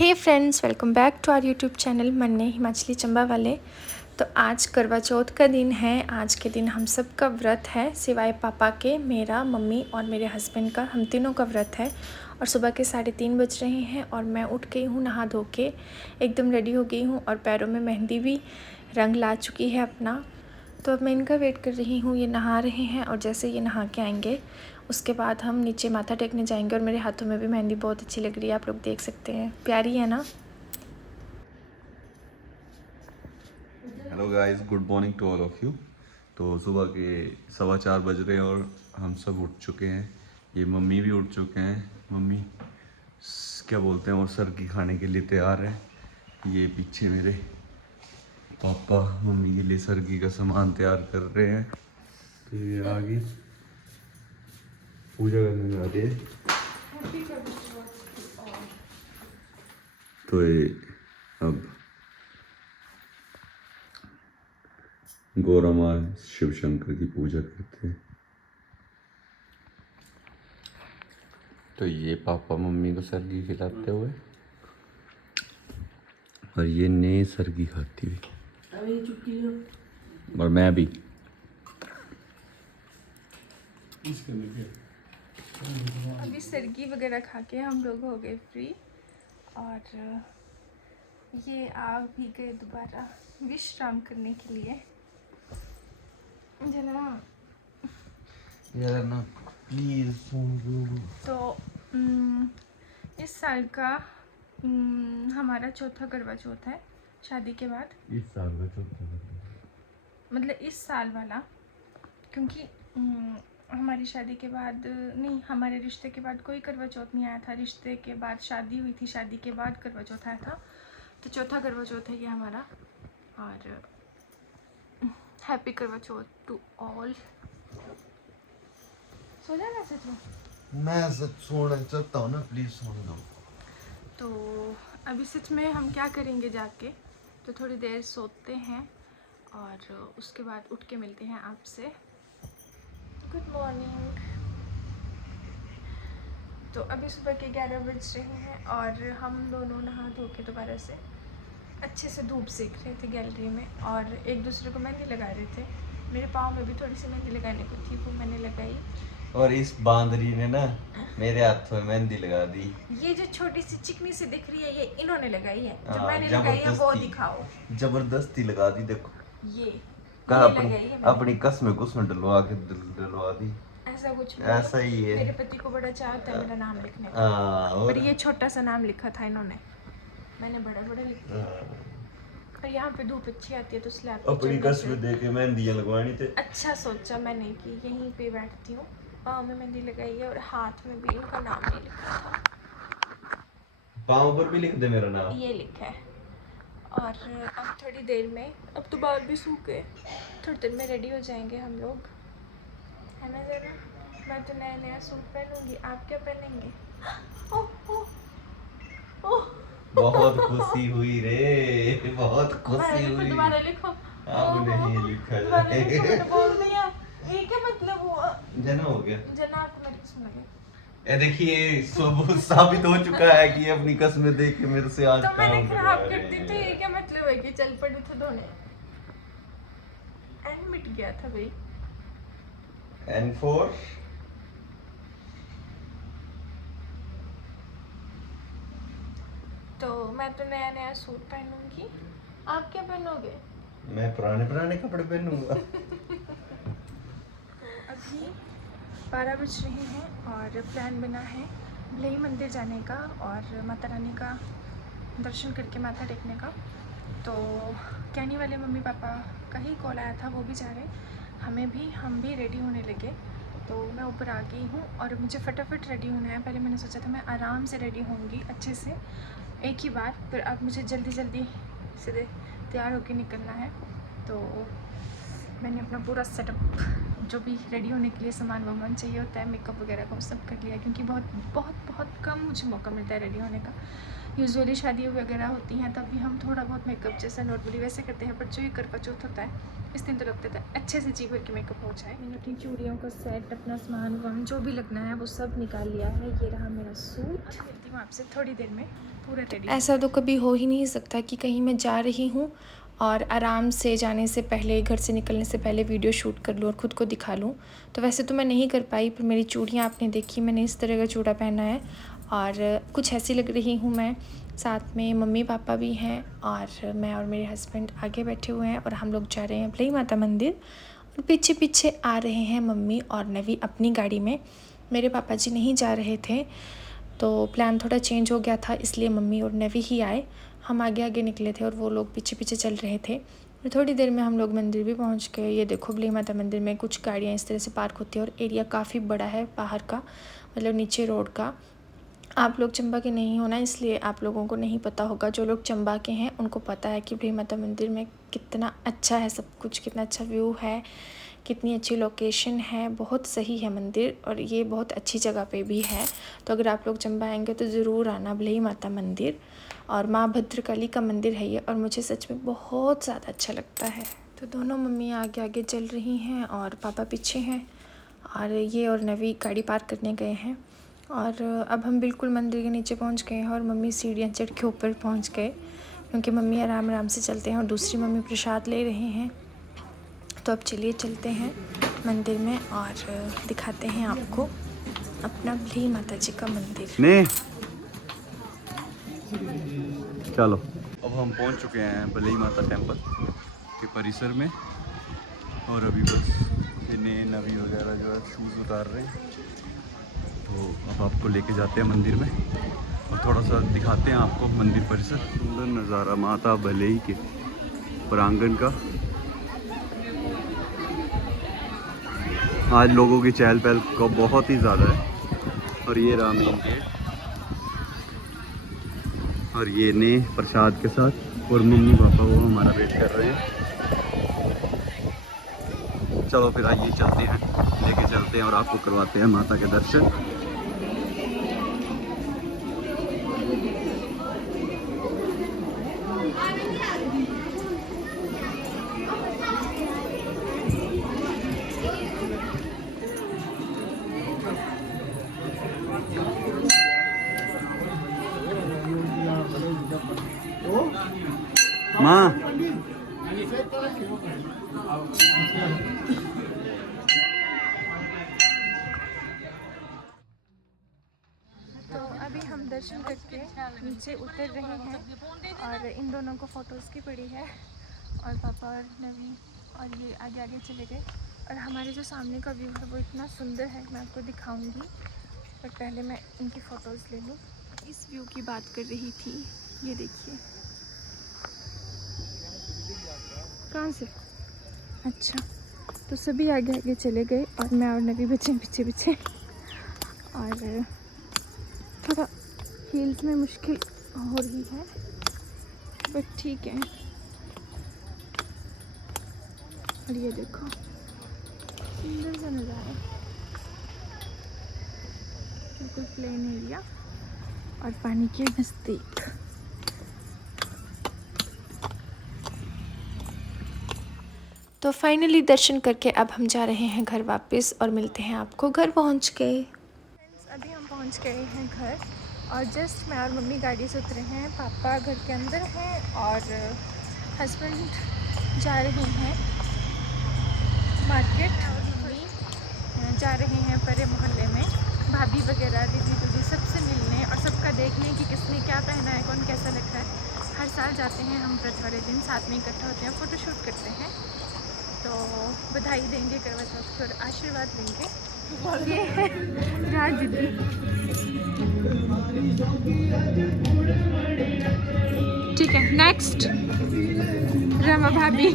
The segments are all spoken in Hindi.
Hey friends, welcome back to our YouTube channel मन्ने हिमाचली चंबा वाले। तो आज करवा चौथ का दिन है। आज के दिन हम सब का व्रत है, सिवाय पापा के, मेरा, मम्मी और मेरे हस्बैंड का, हम तीनों का व्रत है। और सुबह के 3:30 बज रहे हैं और मैं उठ गई हूँ, नहा धो के एकदम रेडी हो गई हूँ और पैरों में मेहंदी भी रंग ला चुकी है अपना। तो अब मैं इनका वेट कर रही हूँ। ये नहा रहे हैं और जैसे ये नहा के आएंगे उसके बाद हम नीचे माथा टेकने जाएंगे। और मेरे हाथों में भी मेहंदी बहुत अच्छी लग रही है, आप लोग देख सकते हैं, प्यारी है ना। Hello guys, good morning to all of you. तो सुबह के 4:15 बज रहे हैं और हम सब उठ चुके हैं। ये मम्मी भी उठ चुके हैं। मम्मी क्या बोलते हैं, और सर्गी खाने के लिए तैयार है। ये पीछे मेरे पापा मम्मी के लिए सर्गी का सामान तैयार कर रहे हैं। तो ये आगे पूजा करने जा रही है। तो ये अब गौरा माँ शिव शंकर की पूजा करते हैं। तो ये पापा मम्मी को सर्गी खिलाते हुए और ये नए सर्गी खाती हुई, और मैं भी। अभी सर्गी वगैरह खा के हम लोग हो गए फ्री और ये आ भी गए दोबारा विश्राम करने के लिए। यार ना प्लीज तो इस साल का हमारा चौथा करवा चौथ है शादी के बाद। इस साल का चौथा मतलब इस साल वाला, क्योंकि हमारी शादी के बाद नहीं, हमारे रिश्ते के बाद कोई करवा चौथ नहीं आया था। रिश्ते के बाद शादी हुई थी, शादी के बाद करवा चौथ आया था। तो चौथा करवा चौथ है ये हमारा। और हैप्पी करवा चौथ टू ऑल। सो जाना सच में, मैं सच सोना चाहता हूँ ना, प्लीज सोने दो। तो अभी सच में हम क्या करेंगे जाके, तो थोड़ी देर सोते हैं और उसके बाद उठ के मिलते हैं आपसे। Good morning. तो अभी सुबह के 11 बज रहे हैं और हम दोनों नहा धो के दोबारा से अच्छे से धूप सेक रहे थे गैलरी में और एक दूसरे को मेहंदी लगा रहे थे। मेरे पाँव में भी थोड़ी सी मेहंदी लगाने को थी, वो मैंने लगाई। और इस बांदरी ने ना मेरे हाथों में मेहंदी लगा दी। ये जो छोटी सी चिकनी सी दिख रही है ये इन्होंने लगाई है, जो हाँ, मैंने लगाई है वो दिखाओ। जबरदस्ती लगा दी, देखो। ये अपनी लगाई है अपनी कसमें कुसमें डलवा के डलवा दी। ऐसा कुछ ऐसा ही है। मेरे पति को बड़ा चाहता है मेरा नाम लिखने का। और पर ये छोटा सा नाम लिखा था इन्होंने, मैंने बड़ा बड़ा लिखा। और यहाँ पे धूप अच्छी आती है तो स्लैब पे अपनी कसमें दे के मेहंदी लगवानी थे। अच्छा सोचा मैंने कि यहीं पे बैठती हूँ। पाँव में मेहंदी लगाई है और हाथ में भी उनका नाम नहीं लिखा था। पाँव पर भी लिख दे मेरा नाम, ये लिखा है। और अब थोड़ी देर में, अब तो बाल भी सूख गए, थोड़ी देर में रेडी हो जाएंगे हम लोग, है ना। जरा मैं तो नया नया सूट पहनूंगी, आप क्या पहनेंगे? ओह ओह ओह, बहुत खुशी हुई रे, बहुत खुशी हुई। दोबारा लिखो। अब नहीं लिखा जाए। बोल दिया, ये क्या मतलब हुआ? जना हो गया। जना आपको मेरी कसम लगे। ये देखिए, सबूत साबित हो चुका है कि ये अपनी कसमें देख के मेरे से आज तो मैंने काम खराब करवा कर रहे दी, हैं। तो ये क्या मतलब है कि चल पड़ी थे धोने? एंड मिट गया था भाई। N4 तो मैं तो नया नया सूट पहनूंगी, आप क्या पहनोगे? मैं पुराने पुराने कपड़े पहनूंगा। अभी 12 बज रहे हैं और प्लान बना है भलई मंदिर जाने का और माता रानी का दर्शन करके माथा टेकने का। तो कहने वाले मम्मी पापा का ही कॉल आया था, वो भी जा रहे हैं, हम भी रेडी होने लगे। तो मैं ऊपर आ गई हूँ और मुझे फटाफट रेडी होना है। पहले मैंने सोचा था मैं आराम से रेडी होंगी अच्छे से एक ही बार, फिर अब मुझे जल्दी जल्दी सीधे तैयार होकर निकलना है। तो मैंने अपना पूरा सेटअप, जो भी रेडी होने के लिए सामान वामान चाहिए होता है, मेकअप वगैरह का, वो सब कर लिया, क्योंकि बहुत बहुत बहुत कम मुझे मौका मिलता है रेडी होने का। यूजुअली शादी वगैरह होती हैं तब भी हम थोड़ा बहुत मेकअप जैसा नॉर्मली वैसे करते हैं, बट जो ये करवा चौथ होता है इस दिन तो लगता था अच्छे से जी भर के मेकअप हो जाए। मैंने अपनी चूड़ियों का सेट, अपना सामान वामान जो भी लगना है वो सब निकाल लिया है। ये रहा मेरा सूट। मिलती हूँ आपसे थोड़ी देर में पूरा रेडी। ऐसा तो कभी हो ही नहीं सकता कि कहीं मैं जा रही हूँ और आराम से जाने से पहले, घर से निकलने से पहले वीडियो शूट कर लूँ और ख़ुद को दिखा लूँ। तो वैसे तो मैं नहीं कर पाई, पर मेरी चूड़ियाँ आपने देखी, मैंने इस तरह का चूड़ा पहना है और कुछ ऐसी लग रही हूँ मैं। साथ में मम्मी पापा भी हैं और मैं और मेरे हस्बैंड आगे बैठे हुए हैं और हम लोग जा रहे हैं भलई माता मंदिर। और पीछे पीछे आ रहे हैं मम्मी और नवी अपनी गाड़ी में। मेरे पापा जी नहीं जा रहे थे, तो प्लान थोड़ा चेंज हो गया था, इसलिए मम्मी और नवी ही आए। हम आगे आगे निकले थे और वो लोग पीछे पीछे चल रहे थे। और थोड़ी देर में हम लोग मंदिर भी पहुंच गए। ये देखो, भलई माता मंदिर में कुछ गाड़ियाँ इस तरह से पार्क होती है और एरिया काफ़ी बड़ा है बाहर का, मतलब नीचे रोड का। आप लोग चंबा के नहीं हो ना, इसलिए आप लोगों को नहीं पता होगा। जो लोग चंबा के हैं उनको पता है कि भलई माता मंदिर में कितना अच्छा है सब कुछ, कितना अच्छा व्यू है, कितनी अच्छी लोकेशन है, बहुत सही है मंदिर और ये बहुत अच्छी जगह पे भी है। तो अगर आप लोग चंबा आएंगे तो ज़रूर आना भलई माता मंदिर। और माँ भद्रकाली का मंदिर है ये और मुझे सच में बहुत ज़्यादा अच्छा लगता है। तो दोनों मम्मी आगे आगे चल रही हैं और पापा पीछे हैं और ये और नवी गाड़ी पार्क करने गए हैं। और अब हम बिल्कुल मंदिर के नीचे पहुंच गए हैं और मम्मी सीढ़ियाँ चढ़ के ऊपर पहुंच गए, क्योंकि मम्मी आराम आराम से चलते हैं और दूसरी मम्मी प्रसाद ले रहे हैं। तो अब चलिए चलते हैं मंदिर में और दिखाते हैं आपको अपना भलई माता जी का मंदिर। ने चलो, अब हम पहुंच चुके हैं भलई माता टेम्पल के परिसर में और अभी बस इन्हें नवी वगैरह जो है शूज़ उतार रहे हैं। तो अब आपको लेके जाते हैं मंदिर में और थोड़ा सा दिखाते हैं आपको मंदिर परिसर। सुंदर नज़ारा माता भलई के प्रांगण का। आज लोगों की चहल पहल का बहुत ही ज़्यादा है। और ये रहा मेन गेट और ये ने प्रसाद के साथ और मम्मी पापा वो हमारा वेट कर रहे हैं। चलो फिर आइए चलते हैं, लेके चलते हैं और आपको करवाते हैं माता के दर्शन। माँ तो अभी हम दर्शन करके नीचे उतर रहे हैं और इन दोनों को फ़ोटोज़ की पड़ी है और पापा और नवी और ये आगे आगे चले गए। और हमारे जो सामने का व्यू है वो इतना सुंदर है, मैं आपको दिखाऊंगी, पर पहले मैं इनकी फ़ोटोज़ ले लूँ। इस व्यू की बात कर रही थी, ये देखिए। कहाँ से? अच्छा, तो सभी आगे आगे चले गए और मैं और नवी बचे पीछे पीछे। और थोड़ा हील्स में मुश्किल हो रही है, बट ठीक है। और ये देखो, सुंदर सा नज़ारा, बिल्कुल प्लेन एरिया और पानी के नज़दीक। तो फाइनली दर्शन करके अब हम जा रहे हैं घर वापस और मिलते हैं आपको घर पहुंच के। अभी हम पहुंच गए हैं घर और जस्ट मैं और मम्मी गाड़ी से उतरे हैं। पापा घर के अंदर हैं और हस्बैंड जा रहे हैं मार्केट। मम्मी जा रहे हैं परे मोहल्ले में भाभी वगैरह, दीदी दीदी सबसे मिलने और सबका देखने कि किसने क्या पहना है, कौन कैसा लगता है। हर साल जाते हैं हम व्रत वाले दिन, साथ में इकट्ठा होते हैं, फ़ोटोशूट करते हैं, तो बधाई देंगे, करवा चौथ पर आशीर्वाद लेंगे। ये है राज दीदी। ठीक है, नेक्स्ट रमा भाभी।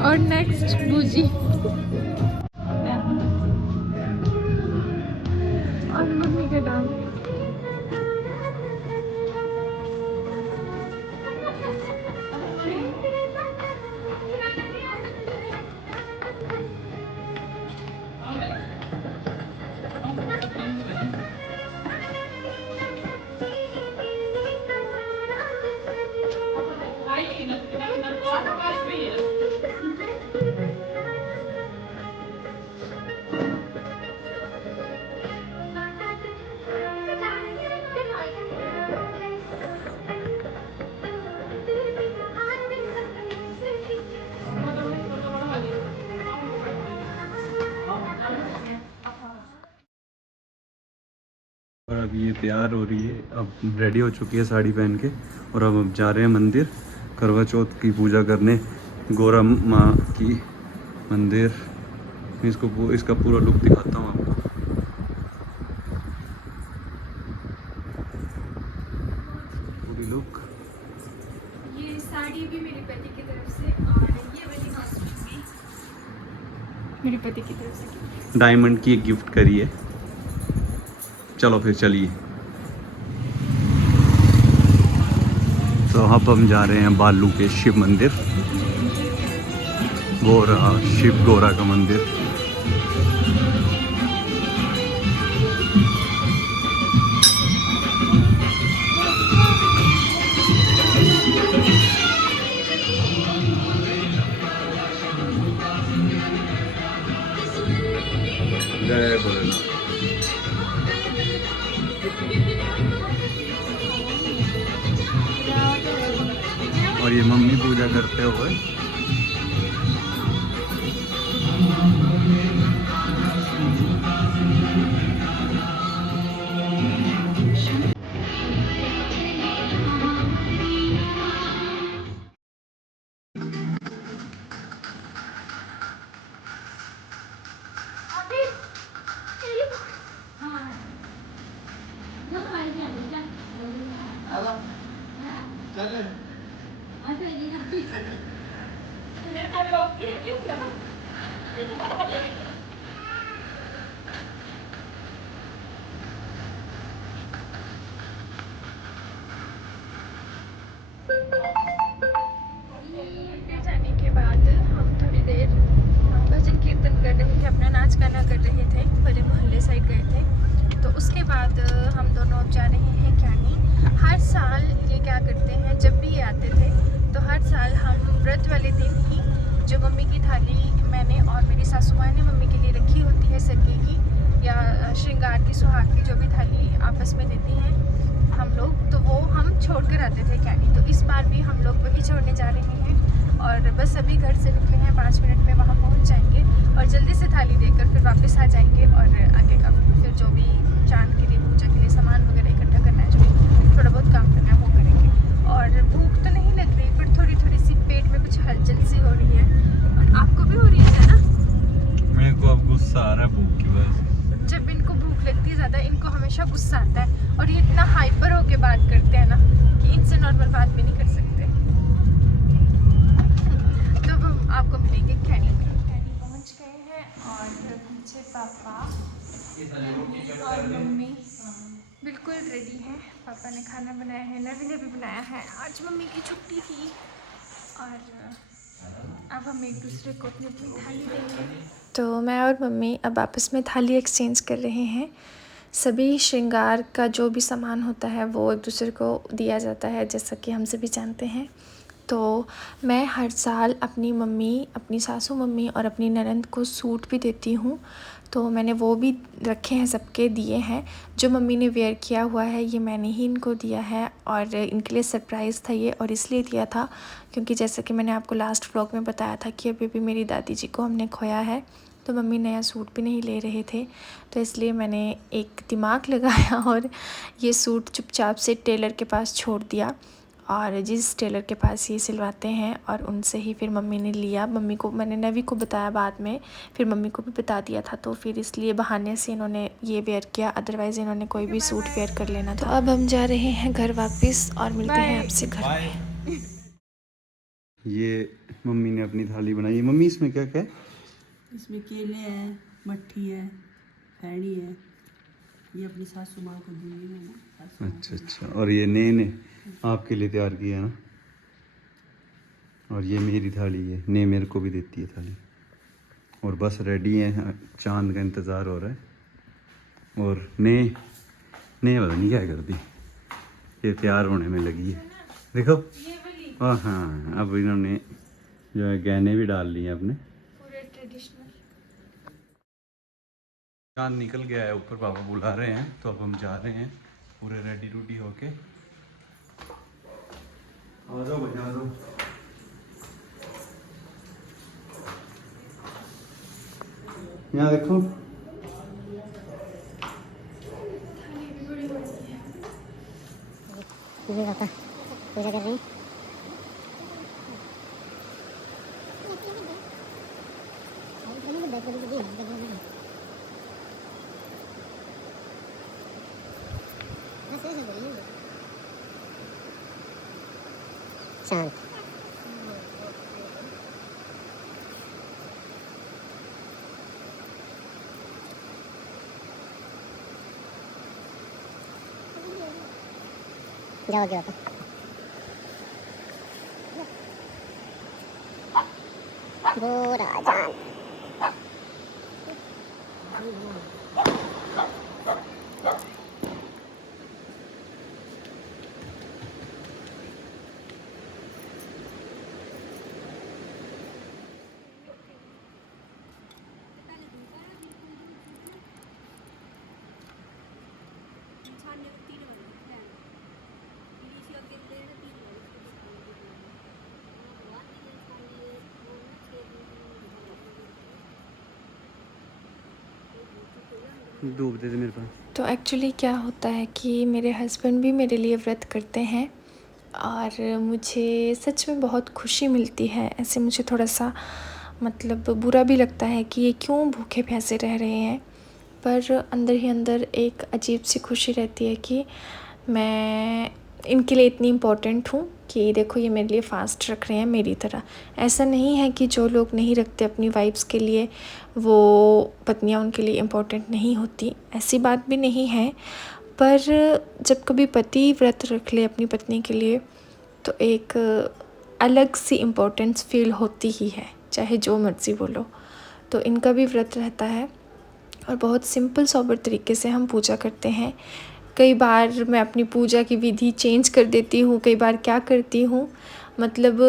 और नेक्स्ट बूजी और मम्मी के नाम। और अब ये तैयार हो रही है, अब रेडी हो चुकी है साड़ी पहन के, और अब जा रहे हैं मंदिर करवा चौथ की पूजा करने, गौरा माँ की मंदिर। इसका पूरा लुक दिखाता हूँ आपको। पूरी लुक। ये साड़ी भी मेरे पति की तरफ से और ये वाली कॉस्ट्यूम भी मेरे पति की तरफ से। डायमंड की एक गिफ्ट करी है। चलो फिर चलिए। तो अब हम जा रहे हैं बालू के शिव मंदिर, गौरा शिव गौरा का मंदिर। जय भोलेनाथ। और ये मम्मी पूजा करते हुए। जाने के बाद हम थोड़ी देर भजन कीर्तन कर रहे थे, अपना नाच गाना कर रहे थे, भले मोहल्ले साइड गए थे। तो उसके बाद हम दोनों अब जा रहे हैं क्यानी। हर साल ये क्या करते हैं, जब भी ये आते थे तो हर साल हम व्रत वाले दिन ही जो मम्मी की थाली मैंने और मेरी सासू माँ ने मम्मी के लिए रखी होती है, सरके की या श्रृंगार की, सुहाग की, जो भी थाली आपस में देती हैं हम लोग, तो वो हम छोड़ कर आते थे क्यानी। तो इस बार भी हम लोग वही छोड़ने जा रहे हैं और बस अभी घर से निकले हैं, 5 मिनट में वहाँ पहुँच जाएंगे और जल्दी से थाली देकर फिर वापस आ जाएंगे। और आगे का फिर जो भी चांद के लिए, पूजा के लिए सामान वगैरह इकट्ठा करना है, जो भी थोड़ा बहुत काम करना है वो करेंगे। और भूख तो नहीं लग रही, पर थोड़ी थोड़ी सी पेट में कुछ हलचल सी हो रही है। और आपको भी हो रही है ना? मेरे को अब गुस्सा आ रहा है भूख की वजह से। जब इनको भूख लगती है ज़्यादा, इनको हमेशा गुस्सा आता है और ये इतना हाइपर होके बात करते हैं ना कि इनसे नॉर्मल बात भी नहीं कर सकते। तो हम आपको मिलेंगे कैनी में। कैनी पहुंच गए हैं और पीछे पापा और मम्मी बिल्कुल रेडी हैं। पापा ने खाना बनाया है, नवी ने भी बनाया है। आज मम्मी की छुट्टी थी और अब हम एक दूसरे को अपनी अपनी थाली देंगे। तो मैं और मम्मी अब आपस में थाली एक्सचेंज कर रहे हैं। सभी श्रृंगार का जो भी सामान होता है वो एक दूसरे को दिया जाता है, जैसा कि हम सभी जानते हैं। तो मैं हर साल अपनी मम्मी, अपनी सासू मम्मी और अपनी ननंद को सूट भी देती हूँ। तो मैंने वो भी रखे हैं, सबके दिए हैं। जो मम्मी ने वेयर किया हुआ है ये मैंने ही इनको दिया है और इनके लिए सरप्राइज़ था ये, और इसलिए दिया था क्योंकि जैसा कि मैंने आपको लास्ट व्लॉग में बताया था कि अभी भी मेरी दादी जी को हमने खोया है, तो मम्मी नया सूट भी नहीं ले रहे थे। तो इसलिए मैंने एक दिमाग लगाया और ये सूट चुपचाप से टेलर के पास छोड़ दिया, और जिस टेलर के पास ये सिलवाते हैं और उनसे ही फिर मम्मी ने लिया। मम्मी को मैंने नवी को बताया बाद में, फिर मम्मी को भी बता दिया था, तो फिर इसलिए बहाने से इन्होंने ये वेयर किया, अदरवाइज़ इन्होंने कोई भी सूट वेयर कर लेना था। तो अब हम जा रहे हैं घर वापस और मिलते हैं आपसे घर में। ये मम्मी ने अपनी थाली बनाई है। मम्मी इसमें क्या क्या है? इसमें केले हैं, मट्ठी है, फैड़ी है। ये अपनी सासू माँ को दी है मैंने, सासू माँ को। अच्छा। और ये ने आपके लिए तैयार किया है ना। और ये मेरी थाली है, ने मेरे को भी देती है थाली। और बस रेडी है, चांद का इंतज़ार हो रहा है। और ने पता नहीं क्या कर दी, ये तैयार होने में लगी है, देखो। और हाँ, अब इन्होंने जो है गहने भी डाल लिए अपने पूरे ट्रेडिशनल। चांद निकल गया है ऊपर, पापा बुला रहे हैं, तो अब हम जा रहे हैं पूरे रेडी रूडी होके। आ जाओ भैया, आ जाओ। यहाँ देखो, थाली भी बड़ी मम्मी पापा पूजा कर रहे हैं। शांत जाओ आगे पापा। बोरा जान डूब दे मेरे पास। तो एक्चुअली क्या होता है कि मेरे हस्बैंड भी मेरे लिए व्रत करते हैं और मुझे सच में बहुत खुशी मिलती है। ऐसे मुझे थोड़ा सा मतलब बुरा भी लगता है कि ये क्यों भूखे प्यासे रह रहे हैं, पर अंदर ही अंदर एक अजीब सी खुशी रहती है कि मैं इनके लिए इतनी इम्पोर्टेंट हूँ कि देखो ये मेरे लिए फ़ास्ट रख रहे हैं मेरी तरह। ऐसा नहीं है कि जो लोग नहीं रखते अपनी वाइफ्स के लिए वो पत्नियाँ उनके लिए इम्पोर्टेंट नहीं होती, ऐसी बात भी नहीं है। पर जब कभी पति व्रत रख ले अपनी पत्नी के लिए तो एक अलग सी इम्पोर्टेंस फील होती ही है, चाहे जो मर्ज़ी बोलो। तो इनका भी व्रत रहता है और बहुत सिंपल सोबर तरीके से हम पूजा करते हैं। कई बार मैं अपनी पूजा की विधि चेंज कर देती हूँ, कई बार क्या करती हूँ मतलब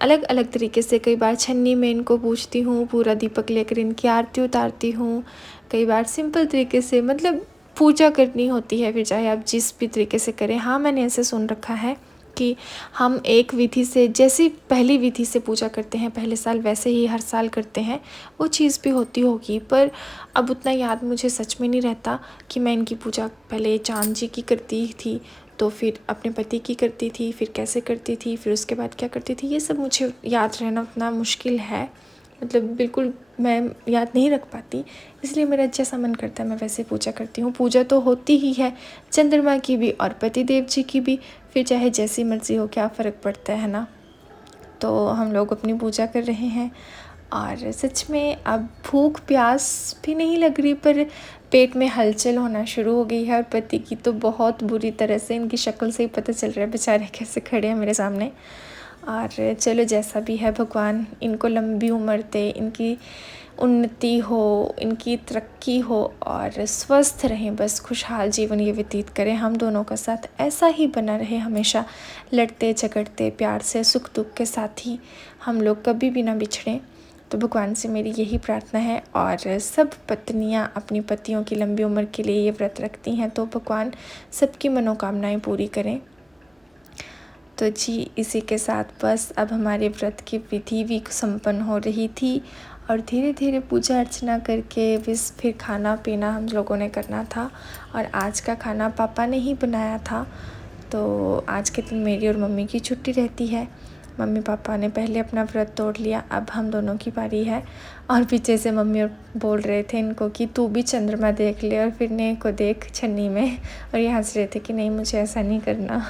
अलग अलग तरीके से। कई बार छन्नी में इनको पूजती हूँ, पूरा दीपक लेकर इनकी आरती उतारती हूँ। कई बार सिंपल तरीके से मतलब पूजा करनी होती है, फिर चाहे आप जिस भी तरीके से करें। हाँ, मैंने ऐसे सुन रखा है कि हम एक विधि से, जैसी पहली विधि से पूजा करते हैं पहले साल, वैसे ही हर साल करते हैं। वो चीज़ भी होती होगी, पर अब उतना याद मुझे सच में नहीं रहता कि मैं इनकी पूजा पहले चांद जी की करती थी, तो फिर अपने पति की करती थी, फिर कैसे करती थी, फिर उसके बाद क्या करती थी। ये सब मुझे याद रहना उतना मुश्किल है, मतलब बिल्कुल मैं याद नहीं रख पाती। इसलिए मेरा जैसा मन करता है मैं वैसे पूजा करती हूँ। पूजा तो होती ही है चंद्रमा की भी और पति देव जी की भी, फिर चाहे जैसी मर्ज़ी हो, क्या फ़र्क पड़ता है ना। तो हम लोग अपनी पूजा कर रहे हैं और सच में अब भूख प्यास भी नहीं लग रही, पर पेट में हलचल होना शुरू हो गई है। और पति की तो बहुत बुरी तरह से, इनकी शक्ल से ही पता चल रहा है बेचारे कैसे खड़े हैं मेरे सामने। और चलो जैसा भी है, भगवान इनको लंबी उम्र दे, इनकी उन्नति हो, इनकी तरक्की हो और स्वस्थ रहें, बस खुशहाल जीवन ये व्यतीत करें। हम दोनों का साथ ऐसा ही बना रहे, हमेशा लड़ते झगड़ते प्यार से, सुख दुख के साथ ही हम लोग कभी भी ना बिछड़ें। तो भगवान से मेरी यही प्रार्थना है। और सब पत्नियां अपनी पतियों की लंबी उम्र के लिए ये व्रत रखती हैं, तो भगवान सबकी मनोकामनाएं पूरी करें। तो जी, इसी के साथ बस अब हमारे व्रत की विधि भी संपन्न हो रही थी और धीरे धीरे पूजा अर्चना करके बस फिर खाना पीना हम लोगों ने करना था। और आज का खाना पापा ने ही बनाया था, तो आज के दिन मेरी और मम्मी की छुट्टी रहती है। मम्मी पापा ने पहले अपना व्रत तोड़ लिया, अब हम दोनों की बारी है। और पीछे से मम्मी और बोल रहे थे इनको कि तू भी चंद्रमा देख ले और फिर ने को देख छन्नी में, और ये हंस रहे थे कि नहीं मुझे ऐसा नहीं करना।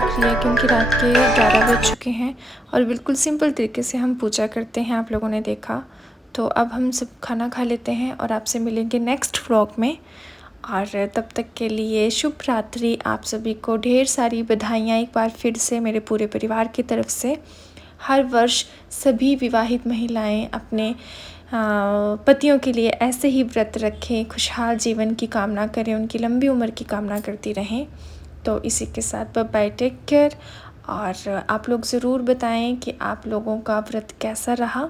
लग रही है क्योंकि रात के 11 बज चुके हैं और बिल्कुल सिंपल तरीके से हम पूजा करते हैं, आप लोगों ने देखा। तो अब हम सब खाना खा लेते हैं और आपसे मिलेंगे नेक्स्ट व्लॉग में। और तब तक के लिए शुभ रात्रि। आप सभी को ढेर सारी बधाइयाँ एक बार फिर से मेरे पूरे परिवार की तरफ से। हर वर्ष सभी विवाहित महिलाएं अपने पतियों के लिए ऐसे ही व्रत रखें, खुशहाल जीवन की कामना करें, उनकी लंबी उम्र की कामना करती रहें। तो इसी के साथ बाय बाय, टेक केयर। और आप लोग ज़रूर बताएं कि आप लोगों का व्रत कैसा रहा।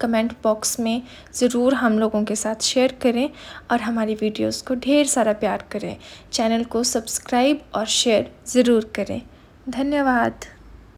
कमेंट बॉक्स में ज़रूर हम लोगों के साथ शेयर करें और हमारी वीडियोस को ढेर सारा प्यार करें। चैनल को सब्सक्राइब और शेयर ज़रूर करें। धन्यवाद।